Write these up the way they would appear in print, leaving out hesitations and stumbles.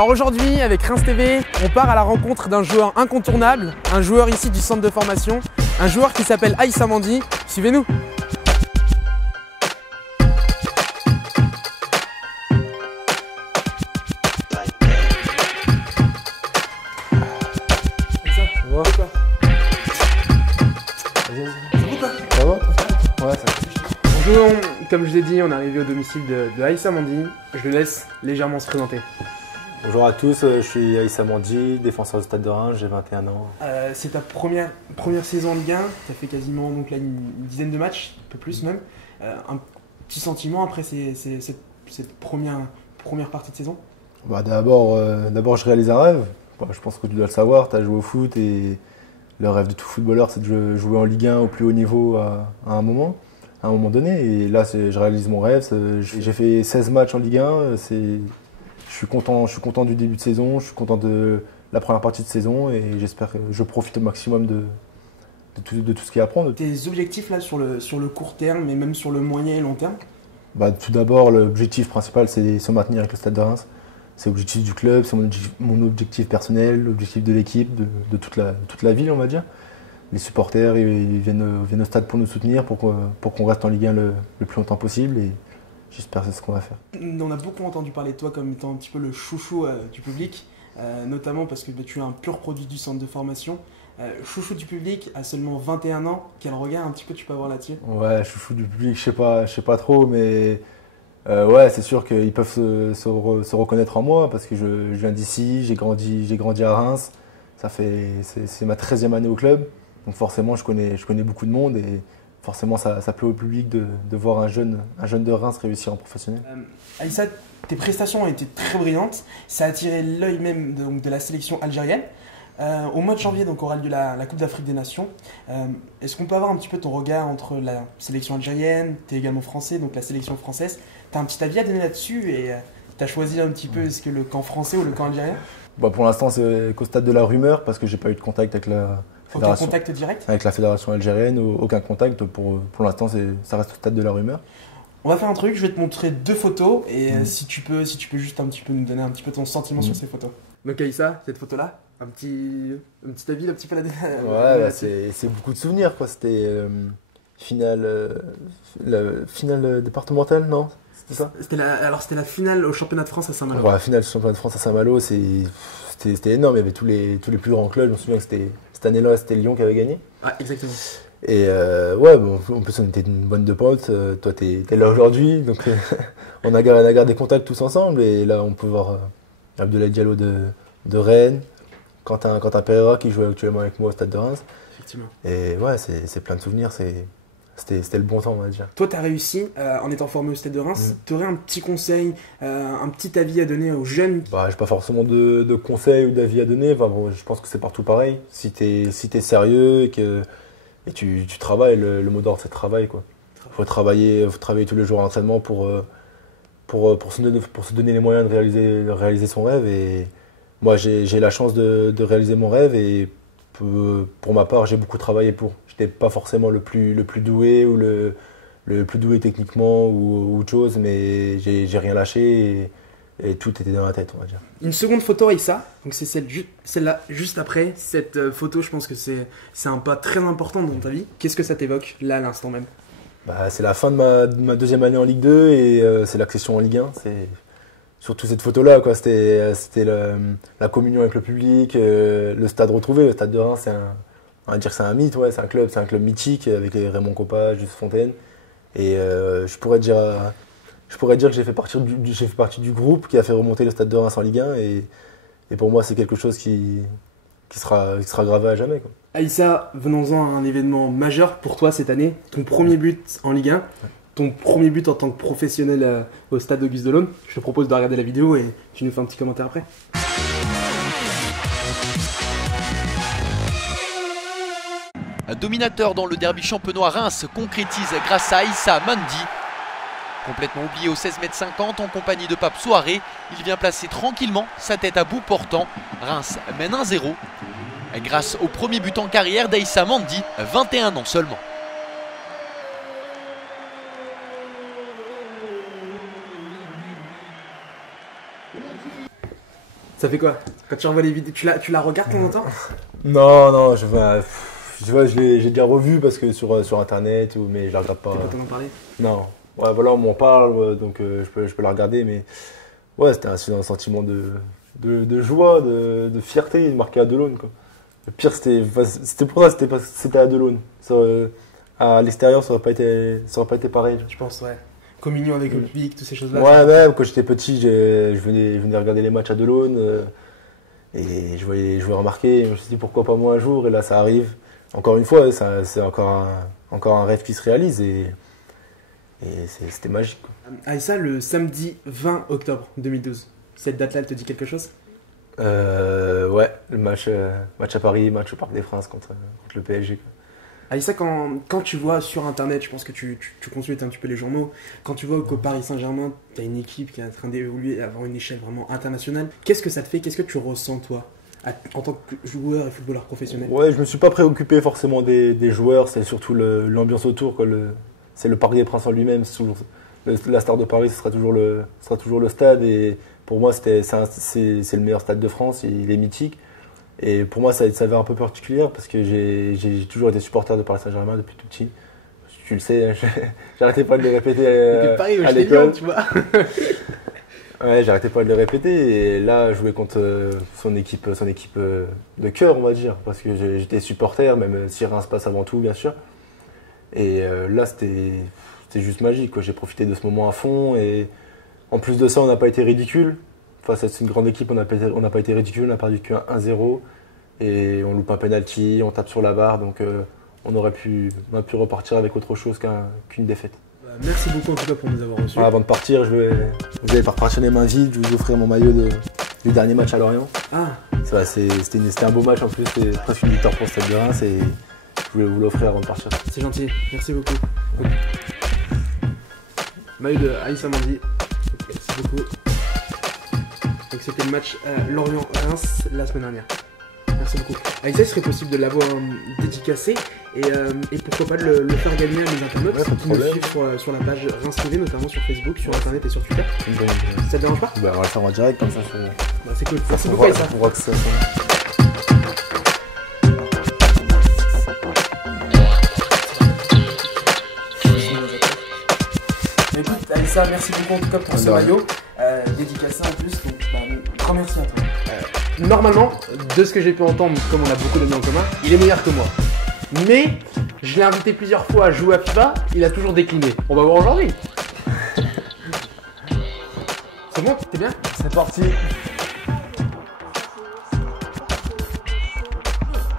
Alors aujourd'hui, avec Reims TV, on part à la rencontre d'un joueur incontournable, un joueur ici du centre de formation, un joueur qui s'appelle Aïssa Mandi. Suivez-nous. Ça va? Ouais, ça va. Bonjour, comme je l'ai dit, on est arrivé au domicile de Aïssa Mandi. Je le laisse légèrement se présenter. Bonjour à tous, je suis Aïssa Mandi, défenseur du Stade de Reims, j'ai 21 ans. C'est ta première saison en Ligue 1, tu as fait quasiment donc là, une dizaine de matchs, un peu plus même. Un petit sentiment après cette première partie de saison? Bah, d'abord, je réalise un rêve. Bah, je pense que tu dois le savoir, tu as joué au foot et le rêve de tout footballeur, c'est de jouer en Ligue 1 au plus haut niveau à un moment donné. Et là, je réalise mon rêve. J'ai fait 16 matchs en Ligue 1. Je suis content du début de saison, je suis content de la première partie de saison et j'espère que je profite au maximum de tout ce qu'il y a à prendre. Tes objectifs là sur le court terme et même sur le moyen et long terme? Bah, tout d'abord, l'objectif principal, c'est se maintenir avec le Stade de Reims. C'est l'objectif du club, c'est mon objectif personnel, l'objectif de l'équipe, de toute la ville, on va dire. Les supporters ils viennent au stade pour nous soutenir, pour qu'on reste en Ligue 1 le plus longtemps possible. Et j'espère que c'est ce qu'on va faire. On a beaucoup entendu parler de toi comme étant un petit peu le chouchou du public, notamment parce que tu es un pur produit du centre de formation. Chouchou du public à seulement 21 ans, quel regard un petit peu tu peux avoir là-dessus? Ouais, chouchou du public, je sais pas trop, mais ouais, c'est sûr qu'ils peuvent se reconnaître en moi parce que je viens d'ici, j'ai grandi à Reims. C'est ma 13e année au club, donc forcément je connais beaucoup de monde et forcément ça plaît au public de voir un jeune de Reims réussir en professionnel. Aïssa, tes prestations ont été très brillantes, ça a attiré l'œil même de la sélection algérienne. Au mois de janvier donc, aura lieu la Coupe d'Afrique des Nations. Est-ce qu'on peut avoir un petit peu ton regard entre la sélection algérienne, tu es également français, donc la sélection française? Tu as un petit avis à donner là-dessus et tu as choisi un petit peu est-ce que le camp français ou le camp algérien? Bah, pour l'instant c'est qu'au stade de la rumeur parce que j'ai pas eu de contact avec la fédération. Aucun contact direct? Avec la fédération algérienne, aucun contact. Pour l'instant ça reste au stade de la rumeur. On va faire un truc, je vais te montrer 2 photos et si tu peux juste un petit peu nous donner un petit peu ton sentiment sur ces photos. Donc Aïssa, cette photo-là, un petit avis un petit peu Ouais, c'est beaucoup de souvenirs quoi. C'était la finale départementale, non? C'était ça? C'était la finale au championnat de France à Saint-Malo. Ouais, la finale du championnat de France à Saint-Malo, c'était énorme. Il y avait tous les plus grands clubs. Je me souviens que cette année-là, c'était Lyon qui avait gagné. Ouais, exactement. Et ouais, bon, en plus on était une bande de potes. Toi, t'es là aujourd'hui, donc on a gardé contact tous ensemble. Et là, on peut voir Abdoulaye Diallo de Rennes, Quentin Pereira qui joue actuellement avec moi au Stade de Reims. Effectivement. Et ouais, c'est plein de souvenirs. C'était le bon temps, on va dire. Toi, tu as réussi en étant formé au Stade de Reims. Tu aurais un petit conseil, un petit avis à donner aux jeunes? Bah, j'ai pas forcément de conseils ou d'avis à donner. Enfin, bon, je pense que c'est partout pareil. Si t'es sérieux et tu travailles, le mot d'ordre c'est travail quoi. Faut travailler tous les jours à l'entraînement pour se donner les moyens de réaliser son rêve. Et moi j'ai la chance de réaliser mon rêve et pour ma part j'ai beaucoup travaillé pour. J'étais pas forcément le plus doué ou le plus doué techniquement ou autre chose, mais j'ai rien lâché et tout était dans la tête, on va dire. Une seconde photo, Aïssa, donc c'est celle-là juste après. Cette photo, je pense que c'est un pas très important dans ta vie. Qu'est-ce que ça t'évoque là à l'instant même? Bah, c'est la fin de ma 2e année en Ligue 2 et c'est l'accession en Ligue 1. C'est surtout cette photo-là, quoi. C'était la communion avec le public, le stade retrouvé. Le Stade de Reims, on va dire que c'est un mythe, ouais. C'est un club mythique avec les Raymond Kopa, Juste Fontaine. Et je pourrais dire que j'ai fait partie du groupe qui a fait remonter le Stade de Reims en Ligue 1 et pour moi c'est quelque chose qui sera gravé à jamais, quoi. Aïssa, venons-en à un événement majeur pour toi cette année, ton premier but en Ligue 1, ton premier but en tant que professionnel au Stade Auguste Delaune. Je te propose de regarder la vidéo et tu nous fais un petit commentaire après. Un dominateur dans le derby champenois, Reims concrétise grâce à Aïssa Mandi. Complètement oublié au 16,50 m en compagnie de Pape Souaré, il vient placer tranquillement sa tête à bout portant. Reims mène 1-0 grâce au premier but en carrière d'Aïssa Mandi, 21 ans seulement. Ça fait quoi? Quand tu revois les vidéos, tu la regardes de temps en temps? Non, j'ai déjà revu parce que sur internet, mais je la regarde pas. Tu peux pas t'en parler? Non. Ouais, voilà, on m'en parle, donc je peux la regarder, mais ouais, c'était un sentiment de joie, de fierté de marquer à Delaune, quoi. Le pire, c'était pour ça, c'était à Delaune. À l'extérieur, ça aurait pas été pareil. Je pense, ouais. Communion avec le public, toutes ces choses-là. Ouais, même quand j'étais petit, je venais regarder les matchs à Delaune et je voyais les joueurs marquer. Je me suis dit pourquoi pas moi un jour, et là ça arrive. Encore une fois, c'est encore un rêve qui se réalise et c'était magique, quoi. Aïssa, le samedi 20 octobre 2012, cette date-là, elle te dit quelque chose? Ouais, le match à Paris, match au Parc des Princes contre le PSG, quoi. Aïssa, quand tu vois sur internet, je pense que tu consultes un petit peu les journaux, quand tu vois qu'au Paris Saint-Germain, tu as une équipe qui est en train d'évoluer, avoir une échelle vraiment internationale, qu'est-ce que ça te fait? Qu'est-ce que tu ressens, toi, en tant que joueur et footballeur professionnel? Ouais, je me suis pas préoccupé forcément des joueurs, c'est surtout l'ambiance autour, quoi. C'est le Parc des Princes en lui-même, la star de Paris, ce sera toujours le stade, et pour moi c'est le meilleur stade de France, il est mythique. Et pour moi, ça a une saveur un peu particulière parce que j'ai toujours été supporter de Paris Saint-Germain depuis tout petit. Tu le sais, j'arrêtais pas de le répéter à l'école. Tu vois. Ouais, j'arrêtais pas de le répéter. Et là, jouer contre son équipe de cœur, on va dire, parce que j'étais supporter, même si Reims passe avant tout, bien sûr. Et là, c'était juste magique, quoi. J'ai profité de ce moment à fond. Et en plus de ça, on n'a pas été ridicule. Face à une grande équipe, on n'a pas été ridicule, on a perdu que 1-0 et on loupe un penalty, on tape sur la barre, donc on a pu repartir avec autre chose qu'une défaite. Merci beaucoup en tout cas pour nous avoir reçus. Avant de partir, vous allez pas repartir les mains vides, je vais vous offrir mon maillot du dernier match à Lorient. Ah. C'était un beau match en plus, c'était presque une victoire pour le Stade de Reims et je voulais vous l'offrir avant de partir. C'est gentil, merci beaucoup. Maillot de Aïssa Mandi, merci beaucoup. Donc c'était le match Lorient-Reims la semaine dernière. Merci beaucoup. Aïssa, il serait possible de l'avoir dédicacé et pourquoi pas de le faire gagner à mes internautes qui nous suivent sur la page Reims TV, notamment sur Facebook, sur internet et sur Twitter. Ça te dérange pas? Bah, on va le faire en direct comme ça. C'est cool. Merci beaucoup Aïssa. On voit que ça. Écoute Aïssa, merci beaucoup en tout cas pour ce maillot. Dédicacé en plus, donc grand merci à toi. Normalement, de ce que j'ai pu entendre, comme on a beaucoup d'amis en commun, il est meilleur que moi. Mais je l'ai invité plusieurs fois à jouer à FIFA, il a toujours décliné. On va voir aujourd'hui. C'est bon? T'es bien? C'est parti.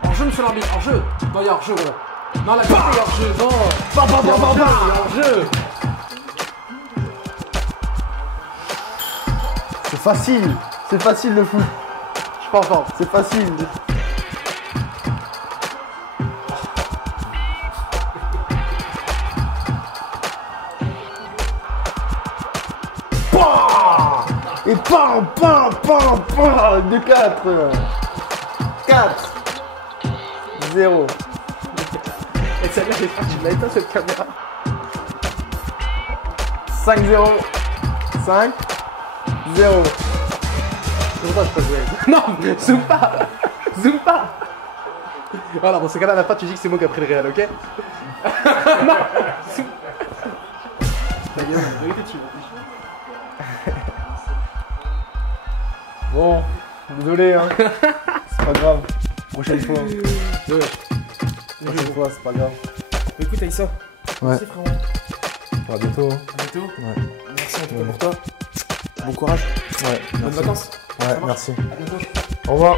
En jeu, monsieur l'arbitre, en jeu. Non, il y a hors jeu, gros. Non, la vérité, il y a hors jeu. Non. Il y a hors jeu. C'est facile le foot. Je suis pas fort, c'est facile. Et pam, 2-4. 4. 0. Et celle-là, j'espère que tu l'as éteint cette caméra. 5-0. 5. 0. Pourquoi je peux jouer? Non, zoom pas. Voilà, dans ce cas-là, à la fin, tu dis que c'est moi qui ai pris le réel, ok? Non, zoom. Ta gueule, la vérité, tu vois. Bon, désolé, hein. C'est pas grave. Prochaine fois. Ouais. Prochaine fois, c'est pas grave. Écoute, Aïssa. Ouais. Merci, frérot. À bientôt. À bientôt. Ouais. Merci en tout cas pour toi. Bon courage. Ouais. Bonnes vacances. Ouais, merci. À bientôt. Au revoir.